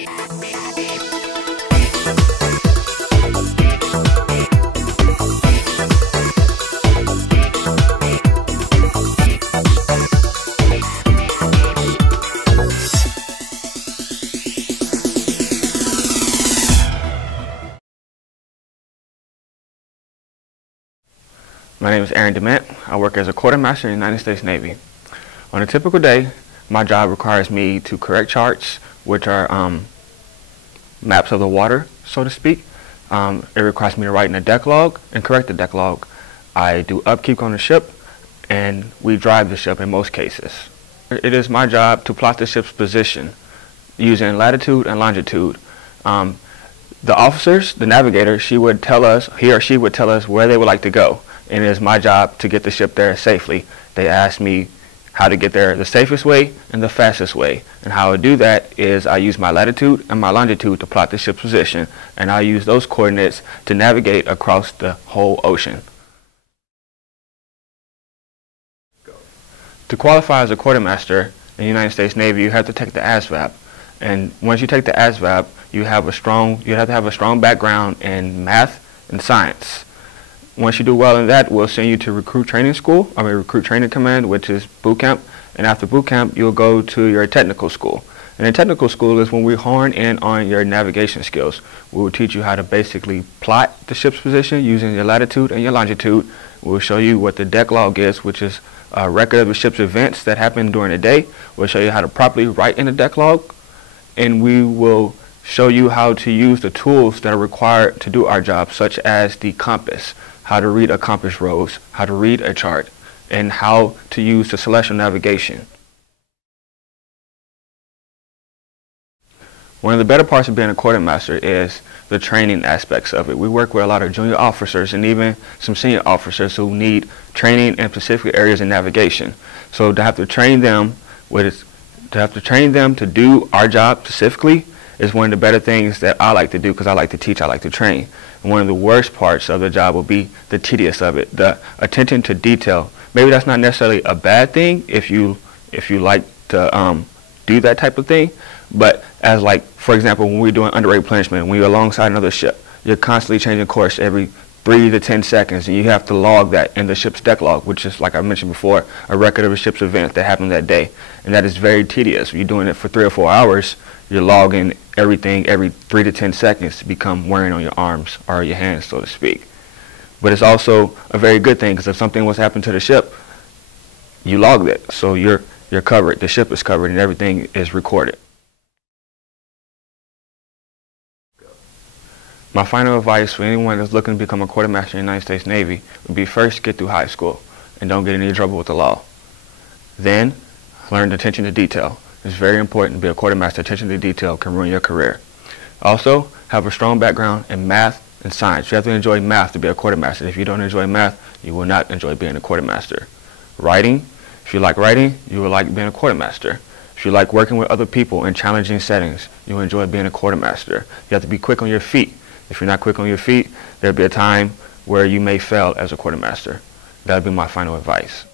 My name is Aaron Dement. I work as a quartermaster in the United States Navy. On a typical day, my job requires me to correct charts, which are maps of the water, so to speak. It requires me to write in a deck log and correct the deck log. I do upkeep on the ship, and we drive the ship in most cases. It is my job to plot the ship's position using latitude and longitude. The officers, the navigator, he or she would tell us where they would like to go. And it is my job to get the ship there safely. They ask me how to get there the safest way and the fastest way. And how I do that is I use my latitude and my longitude to plot the ship's position, and I use those coordinates to navigate across the whole ocean. To qualify as a quartermaster in the United States Navy, you have to take the ASVAB. And once you take the ASVAB, you have to have a strong background in math and science. Once you do well in that, we'll send you to recruit training command, which is boot camp. And after boot camp, you'll go to your technical school. And in technical school is when we hone in on your navigation skills. We will teach you how to basically plot the ship's position using your latitude and your longitude. We'll show you what the deck log is, which is a record of the ship's events that happen during the day. We'll show you how to properly write in the deck log. And we will show you how to use the tools that are required to do our job, such as the compass, how to read a compass rose, how to read a chart, and how to use the celestial navigation. One of the better parts of being a quartermaster is the training aspects of it. We work with a lot of junior officers and even some senior officers who need training in specific areas of navigation. So to have to train them to do our job specifically is one of the better things that I like to do, because I like to teach, I like to train. And one of the worst parts of the job will be the tedious of it, the attention to detail. Maybe that's not necessarily a bad thing if you like to do that type of thing, but as, like, for example, when we're doing underway replenishment, when you're alongside another ship, you're constantly changing course every 3 to 10 seconds, and you have to log that in the ship's deck log, which is, like I mentioned before, a record of a ship's event that happened that day. And that is very tedious. You're doing it for 3 or 4 hours, you're logging everything every 3 to 10 seconds to become wearing on your arms or your hands, so to speak. But it's also a very good thing, because if something was happened to the ship, you logged it, so you're covered, the ship is covered, and everything is recorded. My final advice for anyone that's looking to become a quartermaster in the United States Navy would be, first, get through high school and don't get in any trouble with the law. Then, learn attention to detail. It's very important to be a quartermaster. Attention to detail can ruin your career. Also, have a strong background in math and science. You have to enjoy math to be a quartermaster. If you don't enjoy math, you will not enjoy being a quartermaster. Writing, if you like writing, you will like being a quartermaster. If you like working with other people in challenging settings, you will enjoy being a quartermaster. You have to be quick on your feet. If you're not quick on your feet, there'll be a time where you may fail as a quartermaster. That would be my final advice.